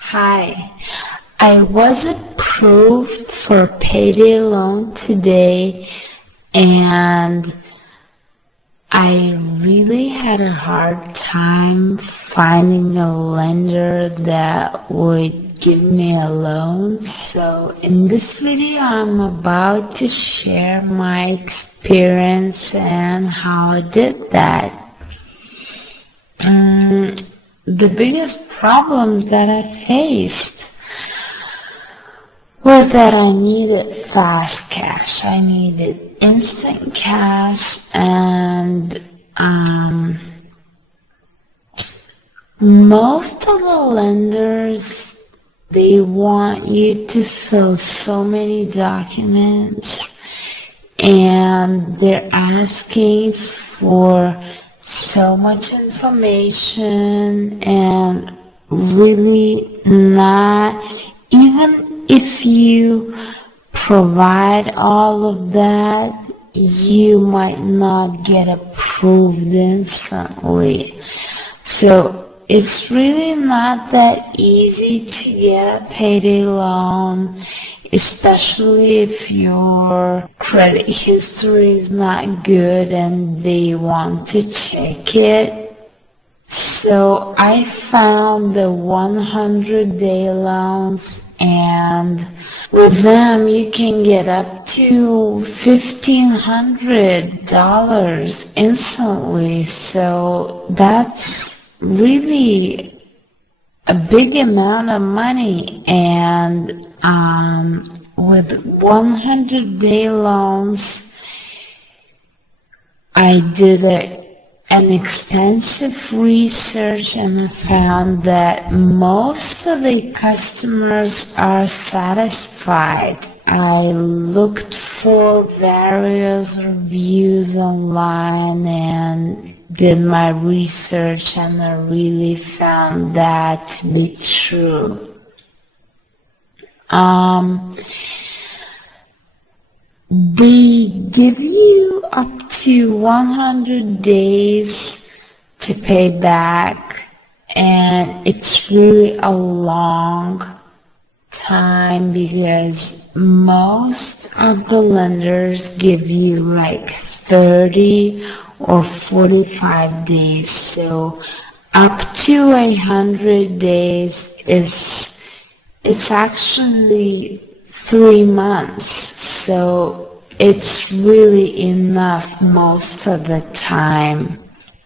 Hi, I was approved for Payday loan today, and I really had a hard time finding a lender that would give me a loan. So in this video, I'm about to share my experience and how I did that. The biggest problems that I faced were that I needed fast cash. I needed instant cash, and most of the lenders, they want you to fill so many documents, and they're asking for so much information, and really not, even if you provide all of that, you might not get approved instantly. So it's really not that easy to get a payday loan, especially if your credit history is not good and they want to check it. So I found the 100-day loans, and with them you can get up to $1,500 instantly. So that's really a big amount of money, and with 100-day loans, I did an extensive research, and I found that most of the customers are satisfied. I looked for various reviews online and did my research, and I really found that to be true. They give you up to 100 days to pay back, and it's really a long time because most of the lenders give you like 30 or 45 days. So up to 100 days it's actually 3 months, so it's really enough most of the time.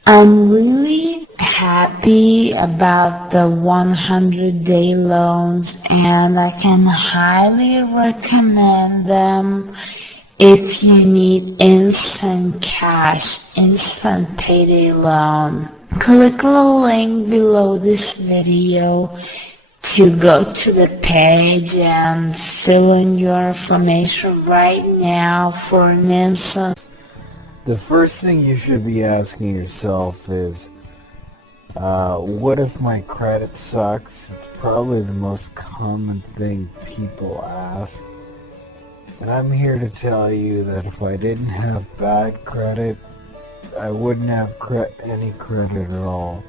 I'm really happy about the 100-day loans, and I can highly recommend them if you need instant cash, instant payday loan. Click the link below this video to go to the page and fill in your information right now for an instant. The first thing you should be asking yourself is, what if my credit sucks? It's probably the most common thing people ask. And I'm here to tell you that if I didn't have bad credit, I wouldn't have any credit at all.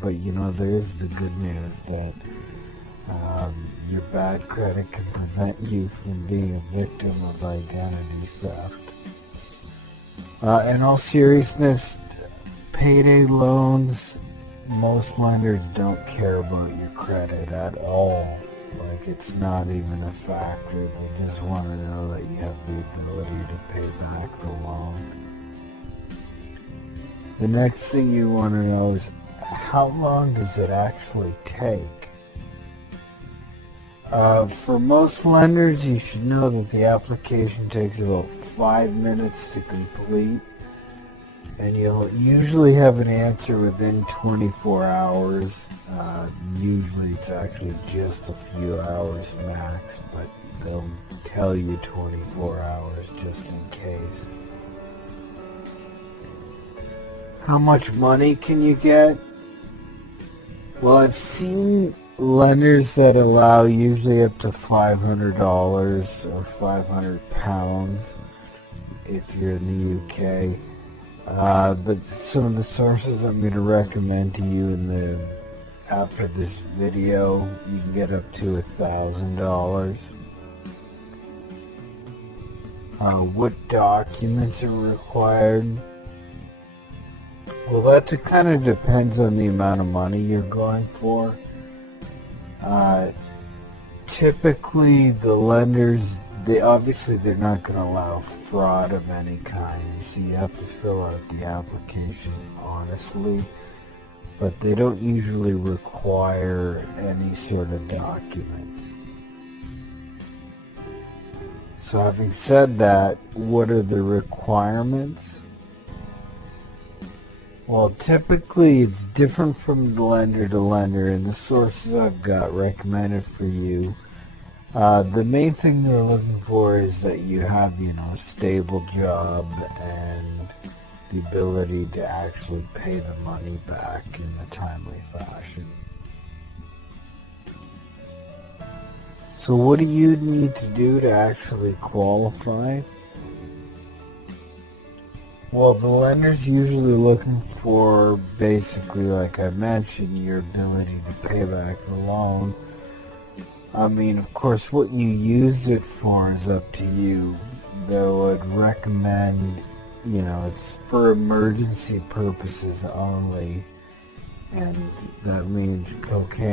But you know, there's the good news that your bad credit can prevent you from being a victim of identity theft. In all seriousness, payday loans, most lenders don't care about your credit at all. Like, it's not even a factor. They just want to know that you have the ability to pay back the loan. The next thing you want to know is, how long does it actually take? For most lenders, you should know that the application takes about 5 minutes to complete, and you'll usually have an answer within 24 hours. Usually it's actually just a few hours max, but they'll tell you 24 hours just in case. How much money can you get? Well, I've seen lenders that allow usually up to $500 or £500 if you're in the UK. But some of the sources I'm going to recommend to you in the after this video, you can get up to $1,000. What documents are required? Well, that kind of depends on the amount of money you're going for. Typically, the lenders, they're not going to allow fraud of any kind, so you have to fill out the application honestly, but they don't usually require any sort of documents. So having said that, what are the requirements? Well, typically it's different from lender to lender, and the sources I've got recommended for you. The main thing they're looking for is that you have, a stable job and the ability to actually pay the money back in a timely fashion. So what do you need to do to actually qualify? Well, the lender's usually looking for, basically, like I mentioned, your ability to pay back the loan. I mean, of course, what you use it for is up to you. Though I'd recommend, it's for emergency purposes only. And that means cocaine.